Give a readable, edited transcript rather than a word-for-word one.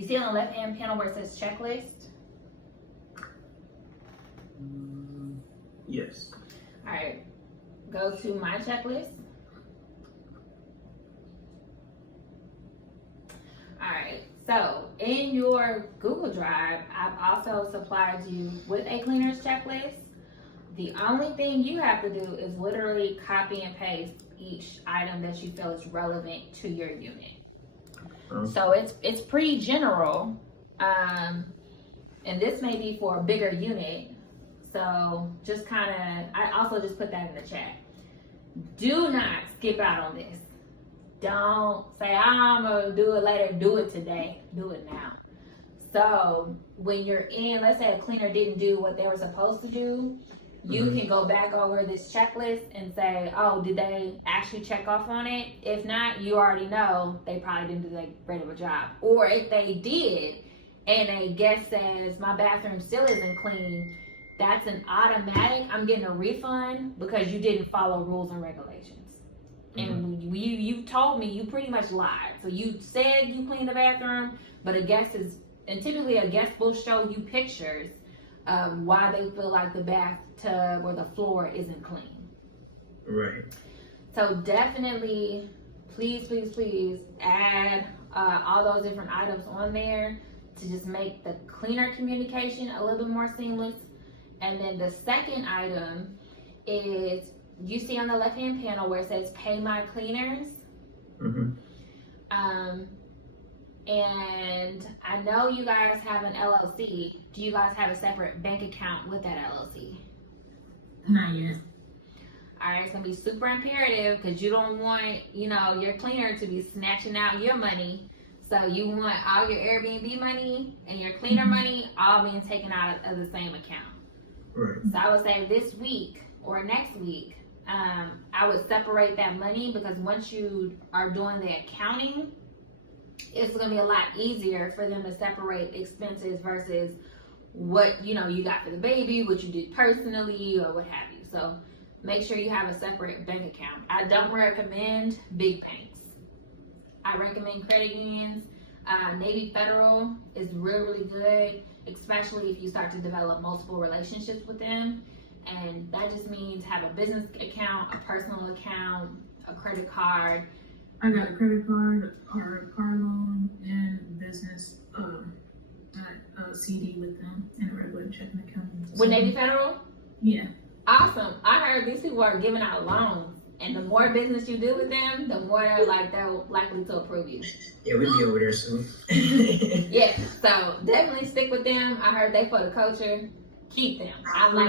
You see on the left-hand panel where it says checklist? Yes. All right, go to my checklist. All right, so in your Google Drive, I've also supplied you with a cleaner's checklist. The only thing you have to do is literally copy and paste each item that you feel is relevant to your unit. So it's pretty general, and this may be for a bigger unit. So just kind of, I also just put that in the chat. Do not skip out on this. Don't say, I'm gonna do it later, do it today, do it now. So when you're in, let's say a cleaner didn't do what they were supposed to do, you can go back over this checklist and say, oh, did they actually check off on it? If not, you already know they probably didn't do that great of a job. Or if they did, and a guest says, my bathroom still isn't clean, that's an automatic, I'm getting a refund because you didn't follow rules and regulations. And you told me you pretty much lied. So you said you cleaned the bathroom, but a guest is, and typically a guest will show you pictures of why they feel like the bathtub or the floor isn't clean. Right. So definitely, please add all those different items on there to just make the cleaner communication a little bit more seamless. And then the second item is, you see on the left-hand panel where it says pay my cleaners. And I know you guys have an LLC. Do you guys have a separate bank account with that LLC? Not yet. All right, it's gonna be super imperative because you don't want, your cleaner to be snatching out your money. So you want all your Airbnb money and your cleaner money all being taken out of the same account. Right. So I would say this week or next week, I would separate that money, because once you are doing the accounting, it's gonna be a lot easier for them to separate expenses versus what you got for the baby, what you did personally, or what have you. So make sure you have a separate bank account. I don't recommend big banks. I recommend credit unions. Navy Federal is really good, especially if you start to develop multiple relationships with them. And that just means have a business account, a personal account, a credit card. I got a credit card, a car loan, and business a CD with them, and a regular checking account. With Navy Federal? Yeah. Awesome. I heard these people are giving out loans, and the more business you do with them, the more they're likely to approve you. Yeah, we'll be over there soon. Yeah, so definitely stick with them. I heard they for the culture. Keep them. I like